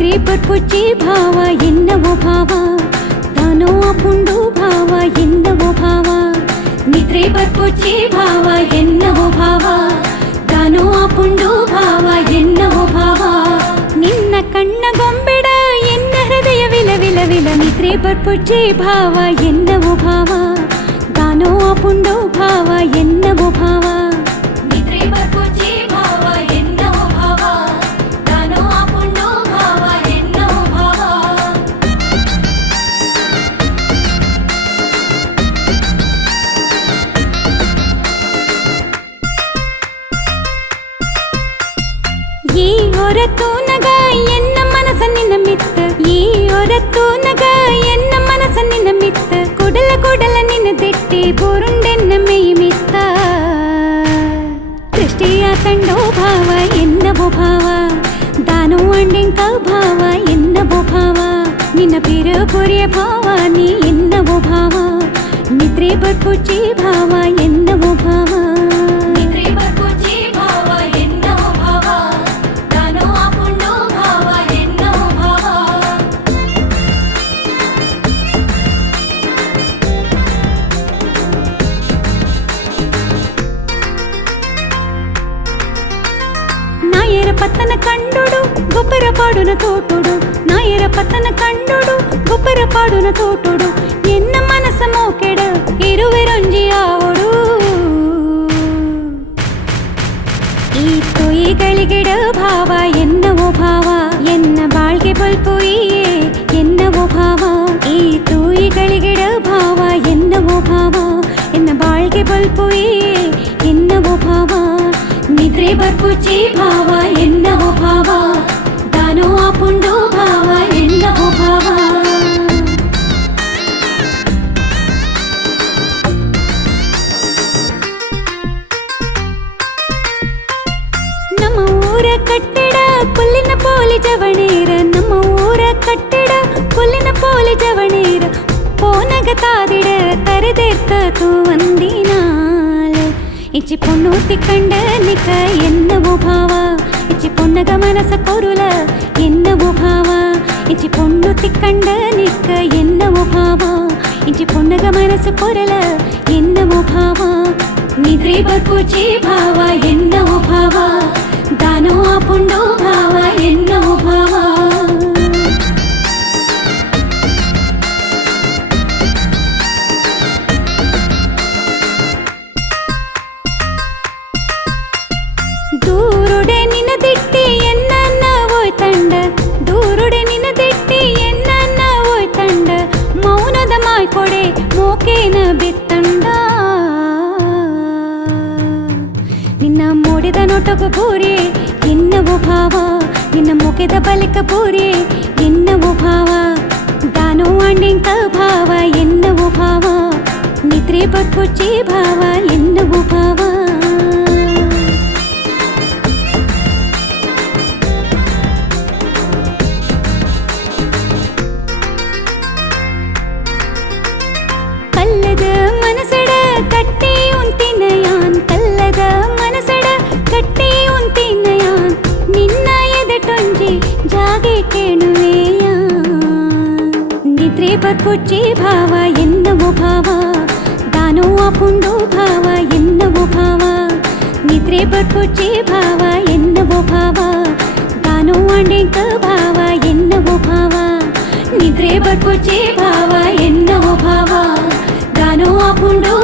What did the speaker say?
ನಿದ್ರೆ ಬರ್ಪುಚ್ಚಿ ಭಾವ ಎನ್ನವೋ ಭಾವ ತಾನೋ ಅಪುಂಡು ಭಾವ ಎನ್ನವೋ ಭಾವ ನಿದ್ರೆ ಬರ್ಪುಚ್ಚಿ ಭಾವ ಎನ್ನವೋ ಭಾವ ತಾನೋ ಅಪುಂಡು ಭಾವ ಎನ್ನವೋ ಭಾವ ನಿನ್ನ ಕಣ್ಣ ಗೊಂಬೆಡ ಎನ್ನ ಹೃದಯ ವಿಲ ವಿಲ ವಿಲ ನಿದ್ರೆ ಬರ್ಪುಚ್ಚಿ ಭಾವ ಎನ್ನವೋ ಭಾವ ತಾನೋ ಅಪುಂಡು ಭಾವ ಎನ್ನವೋ ಭಾವ ನಿದ್ರೆ ಬರ್ಪುಚ್ಚಿ ಭಾವ ಎನ್ನವೋ ಭಾವ ತಾನೋ ಅಪುಂಡು ಭಾವ ಎನ್ನವೋ ಭಾವ ಈ ಹೊರತು ನಗ ಎನ್ನ ಮನಸ ನಿನ್ನ ಮಿತ್ತ ಈ ಹೊರತು ನಗ ಎನ್ನ ಮನಸ ನಿನ್ನ ಮಿತ್ತ ಕೊಡಲ ಕೊಡಲ ನಿನ್ನ ದೆಟ್ಟಿ ಬೋರುಂಡೆನ್ನ ಮೇಯಿ ಮಿತ್ತ ದೃಷ್ಟಿಯ ಕಂಡೋ ಭಾವ ಎನ್ನವೋ ಭಾವ ದಾನೋ ಅಂಡೆಂಕ ಭಾವ ಎನ್ನವೋ ಭಾವ ನಿನ್ನ ಪೀರ ಪುರಿಯ ಭಾವ ನೀ ಎನ್ನವೋ ಭಾವ ನಿದ್ರೆ ಬರ್ಪುಚ್ಚಿ ಭಾವ ಎನ್ನವೋ ಭಾವ ನಿದ್ರೆ ಬರ್ಪುಚ್ಚಿ ಭಾವ ಎನ್ನವೋ ಭಾವ ದಾನೋ ಅಪುಂಡು ಭಾವ ಎನ್ನವೋ ಭಾವ ನಾಯರ ಪತ್ತನ ಕಂಡುಡು ಗೊಬ್ಬರ ಪಾಡುನ ತೋಟುಡು ನಾಯರ ಪತ್ತನ ಕಂಡುಡು ಗೊಬ್ಬರ ಪಾಡುನ ತೋಟುಡು ಎನ್ನ ಮನಸ ಮೋಕೆಡ ಇರುವೆ ರಂಜಿ ಆವಡು ಈ ತೊಯಿಗಳಿಗೆಡ ಭಾವ ಎನ್ನವೋ ಭಾವ ಎನ್ನ ಬಾಳ್ಗೆ ಬಲ್ಪುಯಿಯೇ ಎನ್ನವೋ ಭಾವ ಈ ತೊಯಿಗಳಿಗೆಡ ಭಾವ ಎನ್ನವೋ ಭಾವ ಎನ್ನ ಬಾಳ್ಗೆ ಬಲ್ಪುಯಿಯೇ ಎನ್ನವೋ ಭಾವ ನಿದ್ರೆ ಬರ್ಪುಚ್ಚಿ ಭಾವ ಎನ್ನವೋ ಭಾವ ದಾನೋ ಅಪುಂಡು ಭಾವ ಎನ್ನವೋ ಭಾವ ನಮ್ಮ ಊರ ಕಟ್ಟಡ ಕೊಲ್ಲಿನ ಪೋಲಿ ಜವಣೇರ ನಮ್ಮ ಊರ ಕಟ್ಟಡ ಕೊಲ್ಲಿನ ಪೋಲಿ ಜವಣೇರ ಪೋನಗ ತಾದಿಡ ತರದೆರ್ತ ಒಂದಿನಾಲ ಇಚ್ಚಿ ಪೊಣ್ಣು ತಿಕ್ಕಂಡ ನಿಕ ಎನ್ನವೋ ಭಾವ ಇಚ್ಚಿ ಪೊಣ್ಣಗ ಮನಸ ಕೊರುಲ ಎನ್ನವೋ ಭಾವ ಇಚ್ಚಿ ಪೊಣ್ಣು ತಿಕ್ಕಂಡ ನಿಕ ಎನ್ನವೋ ಭಾವ ಇಚ್ಚಿ ಪೊಣ್ಣಗ ಮನಸ ಕೊರಲ ಎನ್ನವೋ ಭಾವ ನಿದ್ರೆ ಬರ್ಪುಚ್ಚಿ ಭಾವ ಎನ್ನವೋ ಭಾವ ದಾನೋ ಅಪುಂಡು ಭಾವ ಎನ್ನವೋ ಭಾವ ದೂರುಡೆ ನಿನ್ನ ದಿಟ್ಟಿ ಎನ್ನ ಹೋಯ್ತಂಡ ದೂರುಡೆ ನಿನ್ನ ದಿಟ್ಟಿ ಎನ್ನ ಹೋಯ್ತಂಡ ಮೌನದ ಮಾಯ್ಕೊಡೆ ಮೋಕೇನ ಬಿತ್ತಂಡ ನಿನ್ನ ಮೂಡಿದ ನೋಟಕ ಬೂರಿ ಎನ್ನವೋ ಭಾವ ನಿನ್ನ ಮೊಕೆದ ಬಲಿಕ ಬೂರಿ ಎನ್ನವೋ ಭಾವ ದಾನೋ ಅಂಡೆಂಕ ಭಾವ ಎನ್ನವೋ ಭಾವ ನಿದ್ರೆ ಬರ್ಪುಚ್ಚಿ ಭಾವ ಎನ್ನವೋ ಭಾವ ಕಲ್ಲದ ಮನಸಡ ಕಟ್ಟಿ ಉಂತಿನಯಾನ್ ಕಲ್ಲದ ಮನಸಡ ಕಟ್ಟಿ ಉಂತಿನಯಾನ್ ನಿನ್ನ ಎದಟೊಂಜಿ ಜಾಗೆ ಕೇಳುವೆಯ ನಿದ್ರೆ ಬರ್ಪುಚ್ಚಿ ಭಾವ ಎನ್ನವೋ ಭಾವ ದಾನೋ ಅಪುಂಡು ಭಾವ ಎನ್ನವೋ ಭಾವ ನಿದ್ರೆ ಬರ್ಪುಚ್ಚಿ ಭಾವ ಎನ್ನವೋ ಭಾವ ದಾನೋ ಅಂಡೆಂಕ ಭಾವ ಎನ್ನವೋ ಭಾವ ನಿದ್ರೆ ಬರ್ಪುಚ್ಚಿ ಭಾವ ಎನ್ನವೋ ಭಾವ ದಾನೋ ಅಪುಂಡು